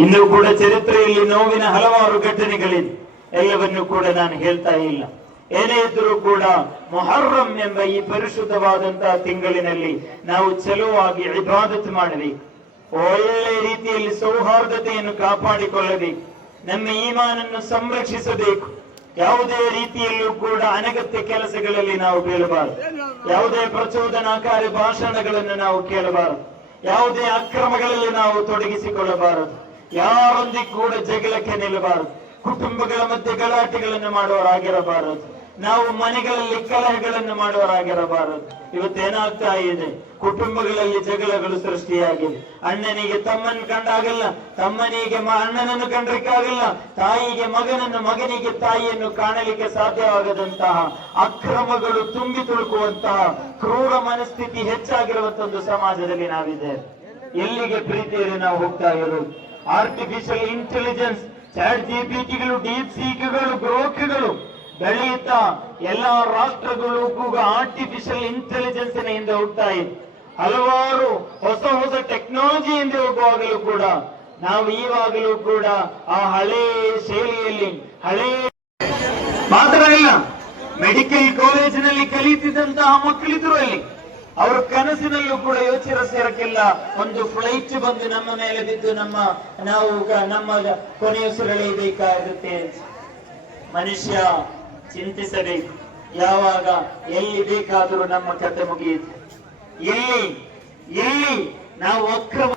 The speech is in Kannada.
ಇನ್ನೂ ಕೂಡ ಚರಿತ್ರೆಯಲ್ಲಿ ನೋವಿನ ಹಲವಾರು ಘಟನೆಗಳಿದೆ ಎಲ್ಲವನ್ನು ಕೂಡ ನಾನು ಹೇಳ್ತಾ ಇಲ್ಲ. ಏನೇ ಇದ್ರೂ ಕೂಡ ಮೊಹರ್ರಂ ಎಂಬ ಈ ಪರಿಶುದ್ಧವಾದಂತಹ ತಿಂಗಳಿನಲ್ಲಿ ನಾವು ಚಲುವಾಗಿ ಇಬಾದತ್ ಮಾಡಬೇಕು. ಒಳ್ಳೆ ರೀತಿಯಲ್ಲಿ ಸೌಹಾರ್ದತೆಯನ್ನು ಕಾಪಾಡಿಕೊಳ್ಳಬೇಕು. ನಮ್ಮ ಈಮಾನನ್ನು ಸಂರಕ್ಷಿಸಬೇಕು. ಯಾವುದೇ ರೀತಿಯಲ್ಲೂ ಕೂಡ ಅನಗತ್ಯ ಕೆಲಸಗಳಲ್ಲಿ ನಾವು ಬೀಳಬಾರದು. ಯಾವುದೇ ಪ್ರಚೋದನಾಕಾರಿ ಭಾಷಣಗಳನ್ನು ನಾವು ಕೇಳಬಾರದು. ಯಾವುದೇ ಅಕ್ರಮಗಳಲ್ಲಿ ನಾವು ತೊಡಗಿಸಿಕೊಳ್ಳಬಾರದು. ಯಾರೊಂದಿಗೆ ಕೂಡ ಜಗಳಕ್ಕೆ ನಿಲ್ಲಬಾರದು. ಕುಟುಂಬಗಳ ಮಧ್ಯೆ ಗಲಾಟೆಗಳನ್ನು ಮಾಡುವವರಾಗಿರಬಾರದು. ನಾವು ಮನೆಗಳಲ್ಲಿ ಕಲಹಗಳನ್ನು ಮಾಡುವವರಾಗಿರಬಾರದು. ಇವತ್ತೇನಾಗ್ತಾ ಇದೆ? ಕುಟುಂಬಗಳಲ್ಲಿ ಜಗಳಗಳು ಸೃಷ್ಟಿಯಾಗಿದೆ. ಅಣ್ಣನಿಗೆ ತಮ್ಮನ್ನು ಕಂಡಾಗಲ್ಲ, ತಮ್ಮನಿಗೆ ಅಣ್ಣನನ್ನು ಕಂಡ್ರಿಕ್ಕಾಗಲ್ಲ, ತಾಯಿಗೆ ಮಗನನ್ನು, ಮಗನಿಗೆ ತಾಯಿಯನ್ನು ಕಾಣಲಿಕ್ಕೆ ಸಾಧ್ಯವಾಗದಂತಹ ಅಕ್ರಮಗಳು ತುಂಬಿ ತುಳುಕುವಂತಹ ಕ್ರೂರ ಮನಸ್ಥಿತಿ ಹೆಚ್ಚಾಗಿರುವಂತಹ ಒಂದು ಸಮಾಜದಲ್ಲಿ ನಾವಿದ್ದೇವೆ. ಎಲ್ಲಿಗೆ ಪ್ರೀತಿಯಲ್ಲಿ ನಾವು ಹೋಗ್ತಾ ಇರೋದು? ಆರ್ಟಿಫಿಷಿಯಲ್ ಇಂಟೆಲಿಜೆನ್ಸ್ ಚಾಟ್ ಜಿಪಿಟಿಗಳು ಡೀಪ್ ಸೀಕ್ಗಳು ಗ್ರೋಕ್ಗಳು ಬೆಳೆಯುತ್ತಾ ಎಲ್ಲಾ ರಾಷ್ಟ್ರಗಳು ಕೂಡ ಆರ್ಟಿಫಿಷಿಯಲ್ ಇಂಟೆಲಿಜೆನ್ಸ್ ಹಿಂದೆ ಹೋಗ್ತಾ ಇದೆ. ಹಲವಾರು ಹೊಸ ಹೊಸ ಟೆಕ್ನಾಲಜಿ ಹಿಂದೆ ಹೋಗುವಾಗಲೂ ಕೂಡ ನಾವು ಈವಾಗಲೂ ಕೂಡ ಆ ಹಳೇ ಶೈಲಿಯಲ್ಲಿ, ಹಳೇ ಮಾತ್ರ ಇಲ್ಲ ಮೆಡಿಕಲ್ ಕಾಲೇಜಿನಲ್ಲಿ ಕಲಿತಿದ್ದಂತಹ ಮಕ್ಕಳಿದ್ರು ಅಲ್ಲಿ. ಅವರ ಕನಸಿನಲ್ಲೂ ಕೂಡ ಯೋಚಿಸಿರಕ್ಕಿಲ್ಲ ಒಂದು ಫ್ಲೈಟ್ ಬಂದು ನಮ್ಮ ಮೇಲೆ ಬಿದ್ದು ನಮ್ಮ ನಾವು ನಮ್ಮ ಕೊನೆಯುಸಿರಲೇಬೇಕಾಗುತ್ತೆ ಅಂತ. ಮನುಷ್ಯ ಚಿಂತಿಸಬೇಕು. ಯಾವಾಗ ಎಲ್ಲಿ ಬೇಕಾದರೂ ನಮ್ಮ ಕಥೆ ಮುಗಿಯಿತು ಎಲ್ಲಿ ಎಲ್ಲಿ ನಾವು ಅಕ್ರಮ